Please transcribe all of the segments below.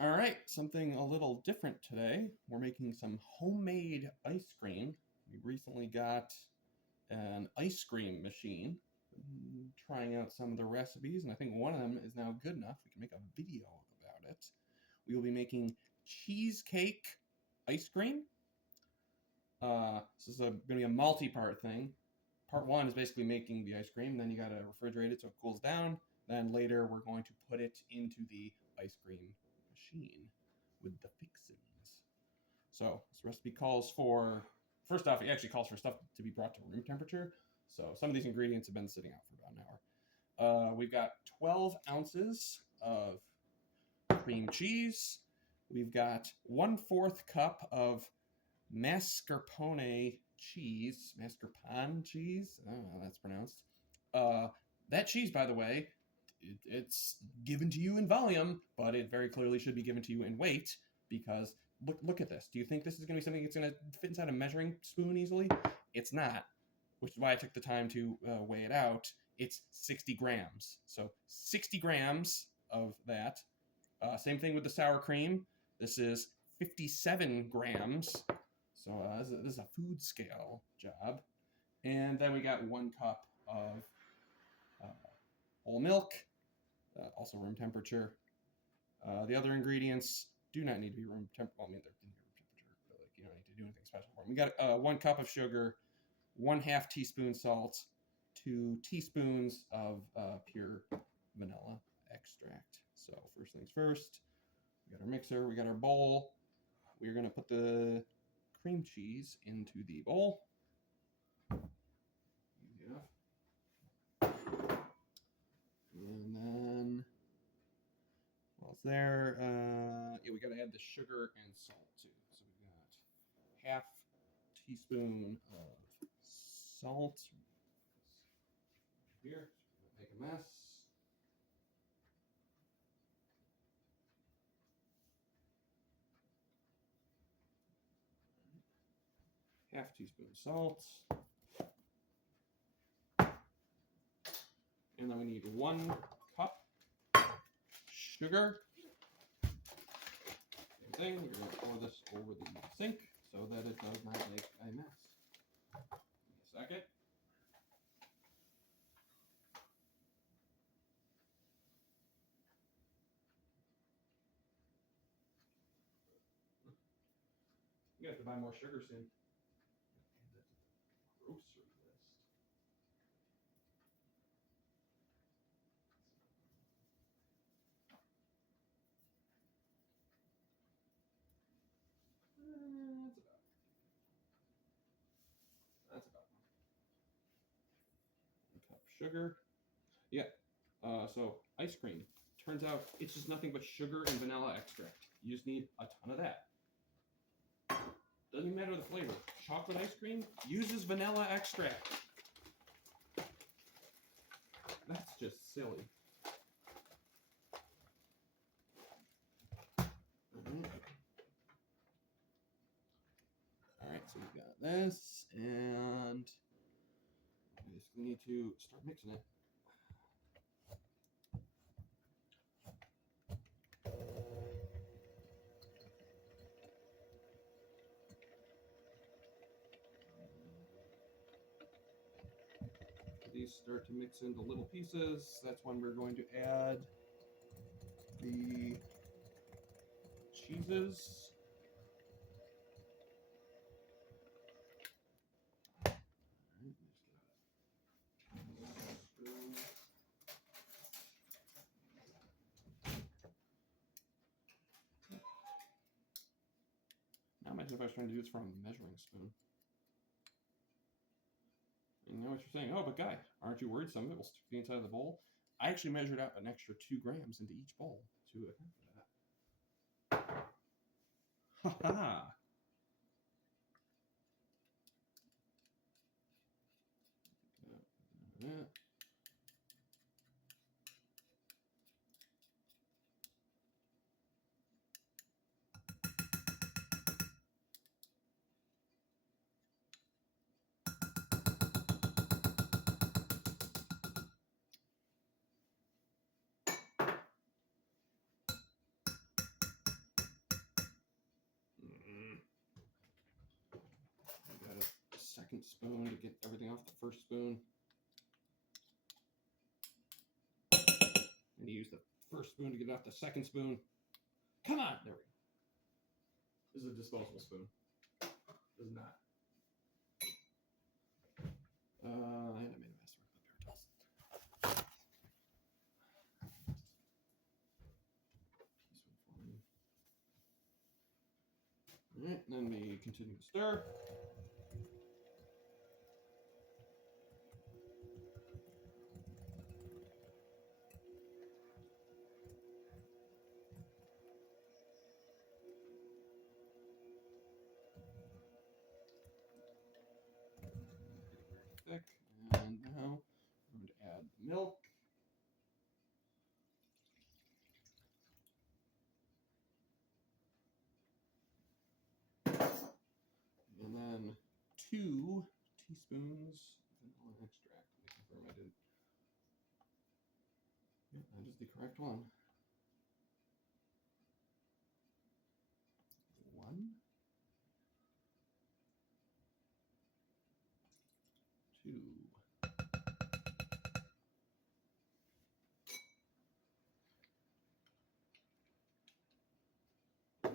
All right, something a little different today. We're making some homemade ice cream. We recently got an ice cream machine. Trying out some of the recipes, and I think one of them is now good enough. We can make a video about it. We will be making cheesecake ice cream. This is going to be a multi-part thing. Part one is basically making the ice cream. Then you got to refrigerate it so it cools down. Then later we're going to put it into the ice cream machine with the fixins. So this recipe calls for, first off, it actually calls for stuff to be brought to room temperature. So some of these ingredients have been sitting out for about an hour. We've got 12 ounces of cream cheese. We've got 1/4 cup of mascarpone cheese. Mascarpone cheese? I don't know how that's pronounced. That cheese, by the way, it's given to you in volume, but it very clearly should be given to you in weight because look at this. Do you think this is going to be something that's going to fit inside a measuring spoon easily? It's not, which is why I took the time to weigh it out. It's 60 grams. So 60 grams of that. Same thing with the sour cream. This is 57 grams. So this is a food scale job. And then we got 1 cup of whole milk, also room temperature. The other ingredients do not need to be room temperature. Well, I mean, they're in room temperature, but like you don't need to do anything special for them. We got 1 cup of sugar, 1/2 teaspoon salt, 2 teaspoons of pure vanilla extract. So first things first, we got our mixer, we got our bowl. We're gonna put the cream cheese into the bowl. Yeah. And then while it's there, yeah, we gotta add the sugar and salt too. So we got 1/2 teaspoon of salt here. Make a mess. Half teaspoon salt. And then we need 1 cup sugar. Same thing, we're going to pour this over the sink so that it does not make a mess. Give me a second. I'm going to have to buy more sugar soon. Grocery list. That's about 1 cup sugar. Yeah. So ice cream. Turns out it's just nothing but sugar and vanilla extract. You just need a ton of that. Doesn't matter the flavor. Chocolate ice cream uses vanilla extract. That's just silly. All right, so we got this, and we just need to start mixing it. These start to mix into little pieces. That's when we're going to add the cheeses. Now imagine if I was trying to do this from a measuring spoon. You know what you're saying? Oh, but guy, aren't you worried some of it will stick to the inside of the bowl? I actually measured out an extra 2 grams into each bowl to account for that. Ha ha! second spoon to get everything off the first spoon. And use the first spoon to get off the second spoon. Come on! There we go. This is a disposable spoon. This is not. And I made a mess with the paper towels. Alright, then we continue to stir. Thick. And now I'm going to add milk. And then 2 teaspoons of vanilla extract. Let me confirm I didn't. Yep, that is the correct one. 1, 2.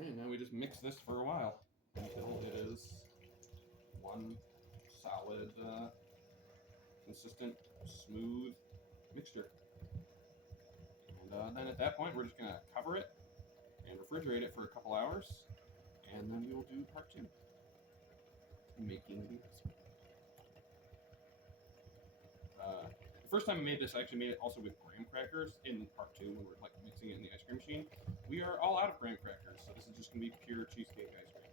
And now we just mix this for a while until it is one solid, consistent, smooth mixture. And then at that point, we're just going to cover it and refrigerate it for a couple hours, and then we will do part 2, making the recipe. The first time I made this, I actually made it also with graham crackers in part 2 when we're like mixing it in the ice cream machine. We are all out of graham crackers, so this is just going to be pure cheesecake ice cream.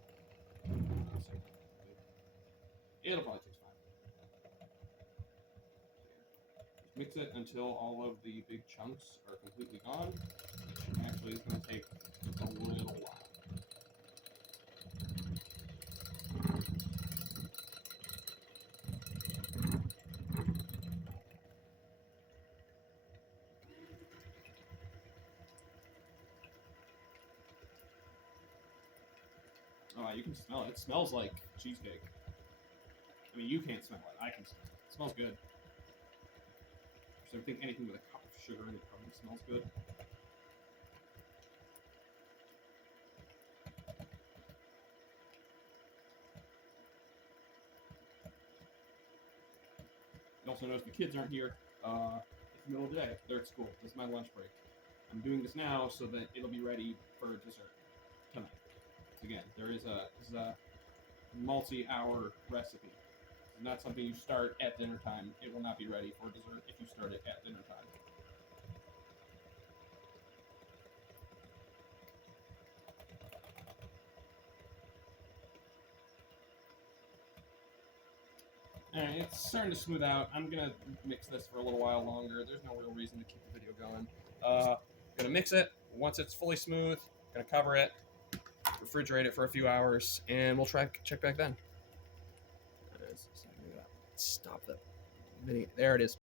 It'll probably taste fine. Just mix it until all of the big chunks are completely gone, which actually is going to take a little while. Oh, you can smell it. It smells like cheesecake. I mean, you can't smell it. I can smell it. It smells good. So I think anything with a cup of sugar in it probably smells good. You also notice the kids aren't here. It's the middle of the day. They're at school. This is my lunch break. I'm doing this now so that it'll be ready for dessert tonight. Again, this is a multi-hour recipe. It's not something you start at dinner time. It will not be ready for dessert if you start it at dinner time. Alright, it's starting to smooth out. I'm gonna mix this for a little while longer. There's no real reason to keep the video going. Gonna mix it. Once it's fully smooth, gonna cover it, refrigerate it for a few hours, and we'll check back then. Stop the video. There it is.